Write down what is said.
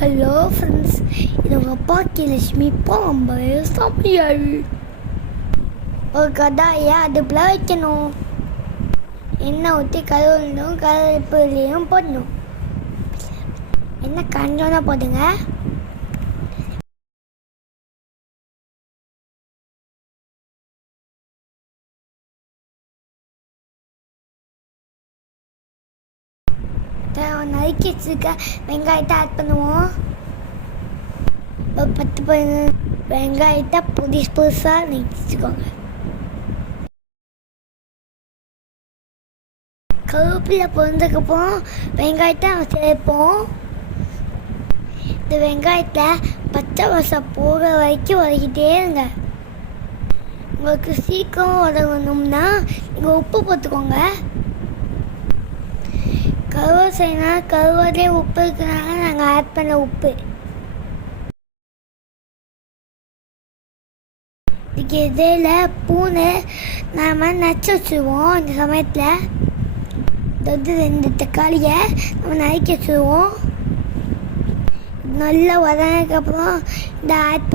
Hello friends, இது உங்கள் அப்பா லட்சுமி. இப்போ நம்ம சமையல் ஒரு கடாயை அடுப்பில் வைக்கணும். எண்ணெய் ஊற்றி கருவேப்பிலையும் கருவேப்பிலையும் போடணும். எண்ணெய் காஞ்சோன்னா போடுங்க. நறுக்கி வச்சுருக்க வெங்காயத்தை ஆட் பண்ணுவோம். ஒரு 10 வெங்காயத்தை புதுசாக நறுக்கிச்சுக்கோங்க. கருவேப்பிலை பொரிஞ்சதுக்கப்புறம் வெங்காயத்தை சேர்ப்போம். இந்த வெங்காயத்தை பச்சை வாசம் போகிற வரைக்கும் வதக்கிட்டே இருங்க. உங்களுக்கு சீக்கிரம் வதங்கணும்னா நீங்கள் உப்பு போட்டுக்கோங்க. கருவேப்பிலை உப்பு இருக்கிறனால நாங்கள் ஆட் பண்ண உப்பு. இதுக்கு இதில் பூனை நாம் நச்சு வச்சுருவோம். இந்த சமயத்தில் 2 தக்காளியை நம்ம நறுக்கி வச்சுருவோம். நல்லா வதங்கினதுக்கப்புறம் இந்த ஆட்